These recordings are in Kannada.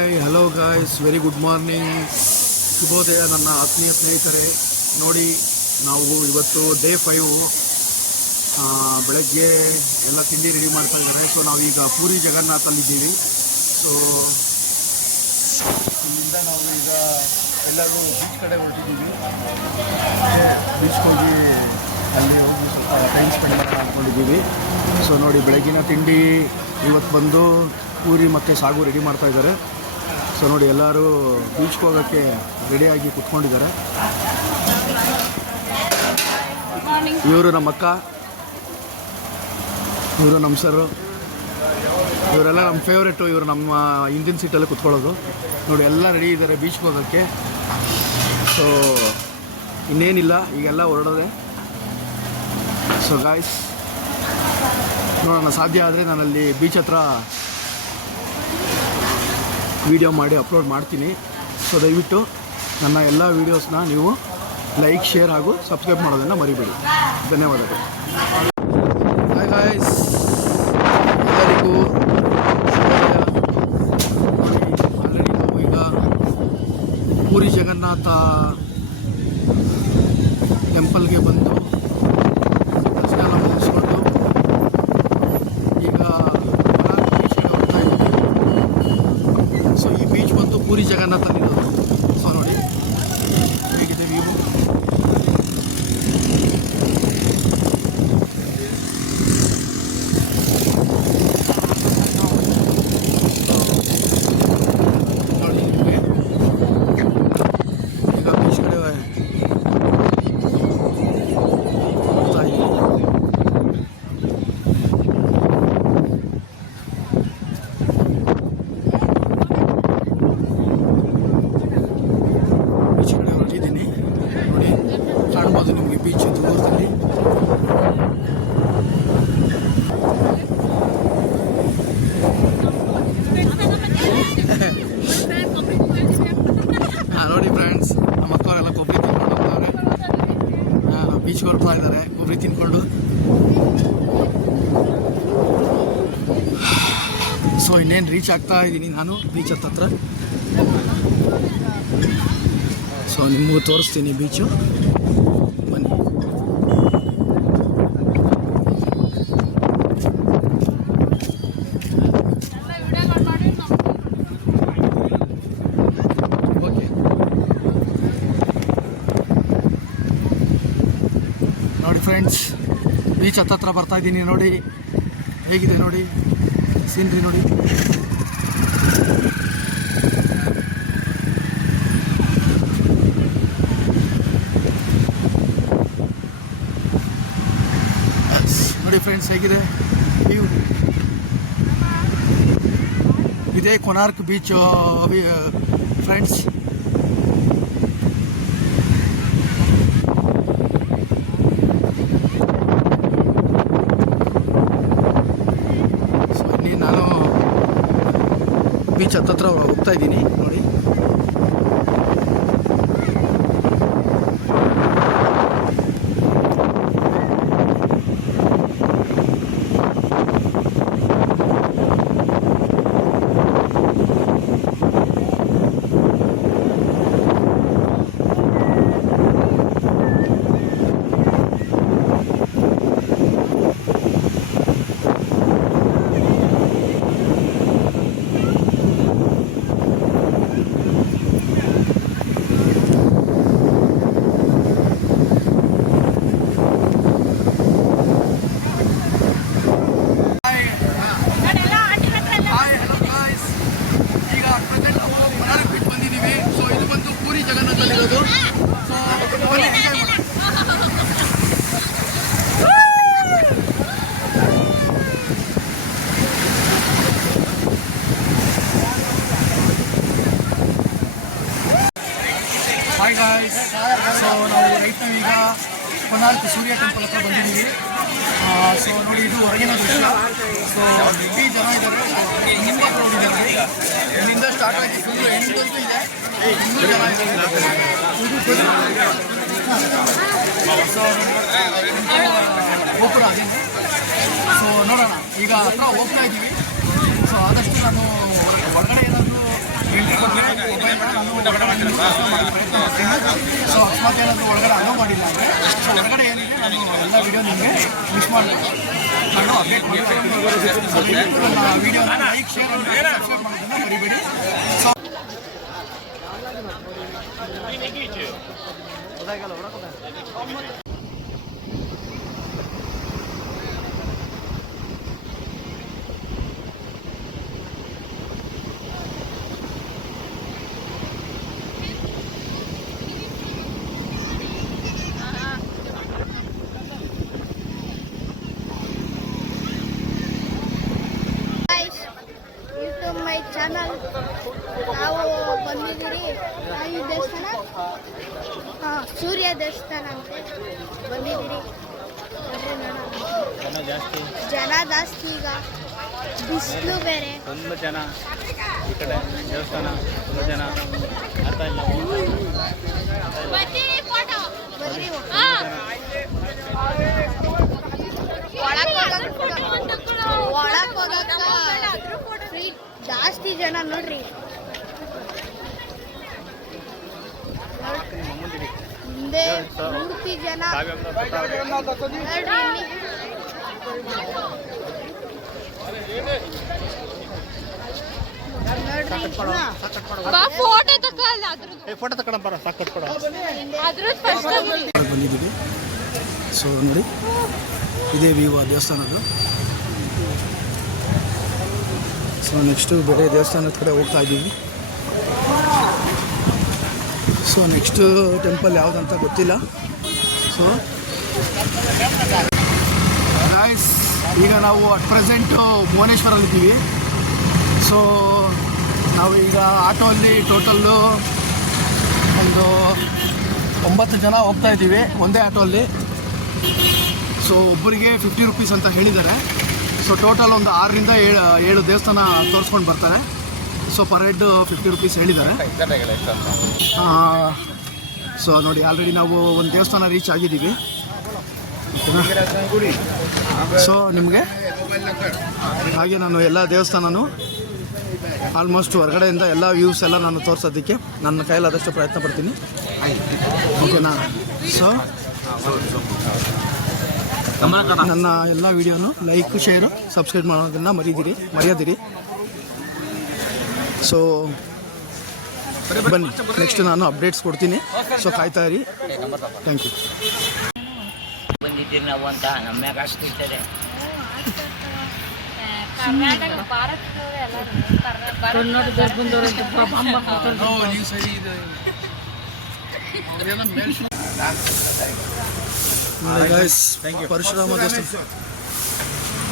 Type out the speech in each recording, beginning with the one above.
Hi hello guys, very good morning, ಶುಭೋದಯ ನನ್ನ ಆತ್ಮೀಯ ಸ್ನೇಹಿತರೆ. ನೋಡಿ, ನಾವು ಇವತ್ತು ಡೇ 5 ಬೆಳಗ್ಗೆ ಎಲ್ಲ ತಿಂಡಿ ರೆಡಿ ಮಾಡ್ತಾ ಇದ್ದಾರೆ. ಸೊ ನಾವೀಗ ಪೂರಿ ಜಗನ್ನಾಥಲ್ಲಿದ್ದೀವಿ. ಸೊ ಇಲ್ಲಿಂದ ನಾವು ಈಗ ಎಲ್ಲರೂ ಬೀಚ್ ಕಡೆ ಹೊರಟಿದ್ದೀವಿ. ಬೀಚ್ಗೆ ಹೋಗಿ ಅಲ್ಲಿ ಹೋಗಿ ಸ್ವಲ್ಪ ಟೈಮ್ ಸ್ಪೆಂಡ್ ಮಾಡ್ಕೊಂಡಿದ್ದೀವಿ. ಸೊ ನೋಡಿ, ಬೆಳಗಿನ ತಿಂಡಿ ಇವತ್ತು ಬಂದು ಪೂರಿ ಮತ್ತು ಸಾಗು ರೆಡಿ ಮಾಡ್ತಾ ಇದ್ದಾರೆ. ಸೊ ನೋಡಿ, ಎಲ್ಲರೂ ಬೀಚ್ಗೆ ಹೋಗೋಕ್ಕೆ ರೆಡಿಯಾಗಿ ಕುತ್ಕೊಂಡಿದ್ದಾರೆ. ಇವರು ನಮ್ಮ ಅಕ್ಕ, ಇವರು ನಮ್ಮ ಸರು, ಇವರೆಲ್ಲ ನಮ್ಮ ಫೇವ್ರೇಟು. ಇವರು ನಮ್ಮ ಹಿಂದಿನ ಸೀಟಲ್ಲಿ ಕುತ್ಕೊಳ್ಳೋದು. ನೋಡಿ, ಎಲ್ಲ ರೆಡಿ ಇದ್ದಾರೆ ಬೀಚ್ಗೆ ಹೋಗೋಕ್ಕೆ. ಸೊ ಇನ್ನೇನಿಲ್ಲ, ಈಗೆಲ್ಲ ಹೊರಡೋದೆ. ಸೊ ಗಾಯ್ಸ್, ನೋಡೋಣ, ಸಾಧ್ಯ ಆದರೆ ನಾನಲ್ಲಿ ಬೀಚ್ ಹತ್ರ ವಿಡಿಯೋ ಮಾಡಿ ಅಪ್ಲೋಡ್ ಮಾಡ್ತೀನಿ. ಸೊ ದಯವಿಟ್ಟು ನನ್ನ ಎಲ್ಲ ವೀಡಿಯೋಸ್ನ ನೀವು ಲೈಕ್, ಶೇರ್ ಹಾಗೂ ಸಬ್ಸ್ಕ್ರೈಬ್ ಮಾಡೋದನ್ನು ಮರಿಬೇಡಿ. ಧನ್ಯವಾದಗಳು. ಹಾಯ್ ಗಾಯ್ಸ್, ಎಲ್ಲರಿಗೂ ಆಲ್ರೆಡಿ ನಾವು ಈಗ ಪೂರಿ ಜಗನ್ನಾಥ ಟೆಂಪಲ್ಗೆ ಬಂದು ದರ್ಶನ ಮುಗಿಸ್ಕೊಂಡು ಈಗ ಹೋಗ್ತಾ ಇದ್ದೀವಿ. ಸೊ ಈ ಬೀಚ್ ಬಂದು ಪೂರಿ ಜಗನ್ನಾಥಲ್ಲಿರೋದು. ಸೊ ನೋಡಿ ಹೇಗಿದೆ ವ್ಯೂ. ನೋಡಿ, ಈಗ ಬೀಚ್ ಕಡೆ ಹೋಗ್ತಾ ಇದ್ದೀವಿ. ಬೀಚ್ ಕಡೆ ಹೊರಟಿದ್ದೀನಿ. ನೋಡಿ, ಕಾಣ್ಬೋದು ನಿಮಗೆ ಬೀಚ್ ದೂರದಲ್ಲಿ. ನೋಡಿ ಫ್ರೆಂಡ್ಸ್, ನಮ್ಮ ಅಕ್ಕವರೆಲ್ಲ ಕೊಬ್ಬರಿ ತಿನ್ಕೊಂಡು ಹೋಗ್ತಾರೆ. ಬೀಚ್ಗೆ ಹೊರಡ್ತಾ ಇದ್ದಾರೆ ಕೊಬ್ಬರಿ ತಿನ್ಕೊಂಡು. ಸೊ ಇನ್ನೇನು ರೀಚ್ ಆಗ್ತಾ ಇದ್ದೀನಿ ನಾನು ಬೀಚ್ ಹತ್ರ. ಸೊ ನಿಮಗೂ ತೋರಿಸ್ತೀನಿ ಬೀಚು, ಬನ್ನಿ. ಓಕೆ, ನೋಡಿ ಫ್ರೆಂಡ್ಸ್, ಬೀಚ್ ಹತ್ರ ಬರ್ತಾ ಇದ್ದೀನಿ. ನೋಡಿ ಹೇಗಿದೆ, ನೋಡಿ ಸೀನ್ರಿ ನೋಡಿ. ನೋಡಿ ಫ್ರೆಂಡ್ಸ್, ಹೇಗಿದೆ ವ್ಯೂ. ಇದೇ ಕೊನಾರ್ಕ್ ಬೀಚ್ ಫ್ರೆಂಡ್ಸ್. ಸೊ ಇನ್ನೇನು ನಾನು ಬೀಚ್ ಹತ್ರ ಹೋಗ್ತಾ ಇದ್ದೀನಿ. ನೋಡಿ, ಹಾಯ್ ಗಾಯ್ಸ್. ಸೊ ನಾವು ರೈಟ್ ನಾವು ಈಗ ಕೊನಾರ್ಕ್ ಸೂರ್ಯ ಟೆಂಪಲ್ ಹತ್ರ ಬಂದಿದ್ದೀವಿ. ಸೊ ನೋಡಿ, ಇದು ಹೊರಗಿನ ದೃಶ್ಯ. ಸೊ ಹೆವಿ ಜನ ಇದ್ದಾರೆ. ತುಂಬ ಕ್ರೌಡ್ ಇದ್ದಾರೆ. ಇಲ್ಲಿಂದ ಸ್ಟಾರ್ಟ್ ಆಗಿ ಫುಲ್ ಎಂಟಂತೂ ಇದೆ, ಇನ್ನೂ ಜನ ಇದ್ದಾರೆ. ಸೊ ಗೋಪುರ ಅದೇನು. ಸೊ ನೋಡೋಣ, ಈಗ ಹತ್ರ ಹೋಗ್ತಾ ಇದ್ದೀವಿ. ಸೊ ಆದಷ್ಟು ನಾನು ಹೊರಗಡೆ ಏನಾದರೂ ಸೊ ಅಕಸ್ಮಾತ್ ಏನಾದರೂ ಒಳಗಡೆ ಅಲೋ ಮಾಡಿಲ್ಲ ಅಂದರೆ ಸೊ ಒಳಗಡೆ ಏನಿದೆ ನಾನು ಎಲ್ಲ ವೀಡಿಯೋ ನಿಮಗೆ ಮಿಸ್ ಮಾಡಬೇಕು ನಾನು ಅಪ್ಡೇಟ್ ಮಾಡಿ ನನ್ನ ವೀಡಿಯೋನ ಲೈಕ್ ಶೇರ್ ಸಬ್ಸ್ಕ್ರೈಬ್ ಮಾಡೋದನ್ನು ಮರಿಬೇಡಿ. ಸೊ ಮೈ ಚಾನಲ್ ನಾವು ಬಂದಿದ್ದೀರಿ ಈ ದೇವಸ್ಥಾನ ಸೂರ್ಯ ದೇವಸ್ಥಾನ ಅಂತ ಬಂದಿದ್ದೀರಿ. ಜನ ಜಾಸ್ತಿ ಈಗ ಬಿಸಿಲು ಬೇರೆ ತುಂಬ ಜನ ಈ ಕಡೆ ದೇವಸ್ಥಾನ ತುಂಬ ಜನ ಅರ್ಥ ಇಲ್ಲ ಒಳಗೆ ಹೋದಾಗ ಜಾಸ್ತಿ ಜನ ನೋಡ್ರಿ. ಹಿಂದೆ ಪೂರ್ತಿ ಜನ ನೋಡ್ರಿ. ಫೋಟೋ ತಗೊಂಡ್ಬಾರ ಸಾಕು ಬಂದಿದ್ದೀವಿ. ಸೊ ನೋಡಿ ಇದೇ ವ್ಯೂ ಆ ದೇವಸ್ಥಾನದ್ದು. ಸೊ ನೆಕ್ಸ್ಟು ಬೇರೆ ದೇವಸ್ಥಾನದ ಕಡೆ ಹೋಗ್ತಾ ಇದ್ದೀವಿ. ಸೊ ನೆಕ್ಸ್ಟು ಟೆಂಪಲ್ ಯಾವುದಂತ ಗೊತ್ತಿಲ್ಲ. ಸೊ ಗೈಸ್ ಈಗ ನಾವು ಅಟ್ ಪ್ರೆಸೆಂಟು ಭುವನೇಶ್ವರಲ್ಲಿದ್ದೀವಿ. ಸೊ ನಾವು ಈಗ ಆಟೋಲ್ಲಿ ಟೋಟಲ್ಲು ಒಂದು 9 ಜನ ಹೋಗ್ತಾ ಇದ್ದೀವಿ ಒಂದೇ ಆಟೋಲ್ಲಿ. ಸೊ ಒಬ್ಬರಿಗೆ 50 ರುಪೀಸ್ ಅಂತ ಹೇಳಿದ್ದಾರೆ. ಸೊ ಟೋಟಲ್ ಒಂದು 6ರಿಂದ 7 ದೇವಸ್ಥಾನ ತೋರಿಸ್ಕೊಂಡು ಬರ್ತಾರೆ. ಸೊ ಪರ್ ಹೆಡ್ 50 ರುಪೀಸ್ ಹೇಳಿದ್ದಾರೆ. ಸೊ ನೋಡಿ ಆಲ್ರೆಡಿ ನಾವು ಒಂದು ದೇವಸ್ಥಾನ ರೀಚ್ ಆಗಿದ್ದೀವಿ. ಸೊ ನಿಮಗೆ ಹಾಗೆ ನಾನು ಎಲ್ಲ ದೇವಸ್ಥಾನನೂ ಆಲ್ಮೋಸ್ಟ್ ಹೊರಗಡೆಯಿಂದ ಎಲ್ಲ ವ್ಯೂಸ್ ಎಲ್ಲ ನಾನು ತೋರಿಸೋದಕ್ಕೆ ನನ್ನ ಕೈಲಾದಷ್ಟು ಪ್ರಯತ್ನ ಪಡ್ತೀನಿ. ಓಕೆನಾ? ಸೊ ನನ್ನ ಎಲ್ಲ ವಿಡಿಯೋನು ಲೈಕ್ ಶೇರು ಸಬ್ಸ್ಕ್ರೈಬ್ ಮಾಡೋದನ್ನು ಮರೆಯದಿರಿ. ಸೊ ಬನ್ನಿ ನೆಕ್ಸ್ಟ್ ನಾನು ಅಪ್ಡೇಟ್ಸ್ ಕೊಡ್ತೀನಿ. ಸೊ ಕಾಯ್ತಾ ಇರಿ. Thank you. ಬಂದಿದ್ದೀರಿ ನಾವು ಅಂತ ನಮ್ಮ್ಯಾಗ ಅಷ್ಟಿರ್ತದೆ.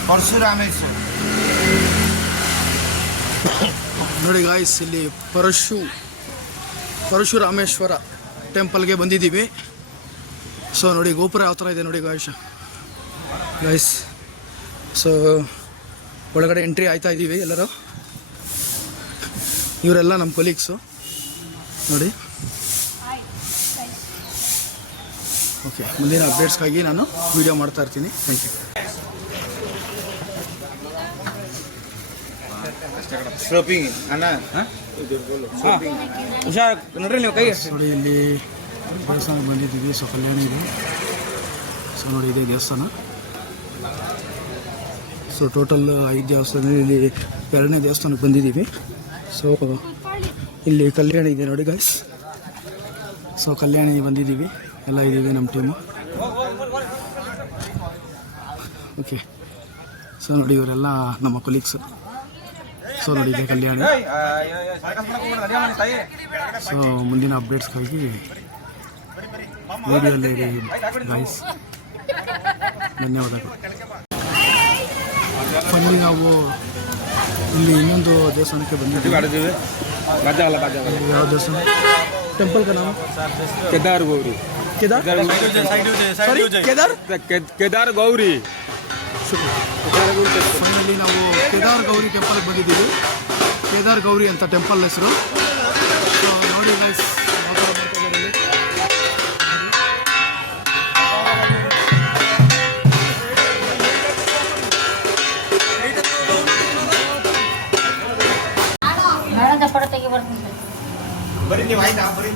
ಪರಶುರಾಮೇಶ್ವರ ನೋಡಿ ಗಾಯ್ಸ್, ಇಲ್ಲಿ ಪರಶುರಾಮೇಶ್ವರ ಟೆಂಪಲ್ಗೆ ಬಂದಿದ್ದೀವಿ. ಸೊ ನೋಡಿ ಗೋಪುರ ಯಾವ ಥರ ಇದೆ ನೋಡಿ ಗೈಸ್. ಸೊ ಒಳಗಡೆ ಎಂಟ್ರಿ ಆಯ್ತಾ ಇದ್ದೀವಿ ಎಲ್ಲರೂ. ಇವರೆಲ್ಲ ನಮ್ಮ ಕೊಲೀಗ್ಸು ನೋಡಿ. ಓಕೆ, ಮುಂದಿನ ಅಪ್ಡೇಟ್ಸ್ಗಾಗಿ ನಾನು ವಿಡಿಯೋ ಮಾಡ್ತಾ ಇರ್ತೀನಿ. Thank you. ನೋಡ್ರಿ ನೀವು ಕೈ ನೋಡಿ ಇಲ್ಲಿ ದೇವಸ್ಥಾನ ಬಂದಿದ್ದೀವಿ. ಸೊ ಕಲ್ಯಾಣ ಇದೆ. ಸೊ ನೋಡಿ ಇದೆ ದೇವಸ್ಥಾನ. ಸೊ ಟೋಟಲ್ 5 ದೇವಸ್ಥಾನ, ಇಲ್ಲಿ 2ನೇ ದೇವಸ್ಥಾನಕ್ಕೆ ಬಂದಿದ್ದೀವಿ. ಸೊ ಇಲ್ಲಿ ಕಲ್ಯಾಣಿ ಇದೆ ನೋಡಿ ಗೈಸ್. ಸೊ ಕಲ್ಯಾಣಿ ಬಂದಿದ್ದೀವಿ, ಎಲ್ಲ ಇದ್ದೀವಿ ನಮ್ಮ ಟೀಮು. ಓಕೆ, ಸೊ ನೋಡಿ ಇವರೆಲ್ಲ ನಮ್ಮ ಕೊಲೀಗ್ಸು. ಸೊ ನೋಡಿ ಇದೆ ಕಲ್ಯಾಣಿ. ಸೊ ಮುಂದಿನ ಅಪ್ಡೇಟ್ಸ್ಗಾಗಿ ವಿಡಿಯೋಲ್ಲಿ ಗೈಸ್. ಧನ್ಯವಾದಗಳು. ಫೈನಲಿ ನಾವು ಇಲ್ಲಿ ಇನ್ನೊಂದು ದೇವಸ್ಥಾನಕ್ಕೆ ಬಂದಿದ್ದೀವಿ. ಯಾವ ದೇವಸ್ಥಾನ? ಟೆಂಪಲ್ का नाम केदार गौरी. केदार गौरी. ಫೈನಲಿ ನಾವು ಕೇದಾರ್ ಗೌರಿ ಟೆಂಪಲ್ಗೆ ಬಂದಿದ್ದೀವಿ. ಕೇದಾರ್ ಗೌರಿ ಅಂತ ಟೆಂಪಲ್ ಹೆಸರು. ಸೊ ನೋಡಿ ಗೈಸ್, ಬರೀ ನೀವು ಆಯ್ತಾ ಬರೀ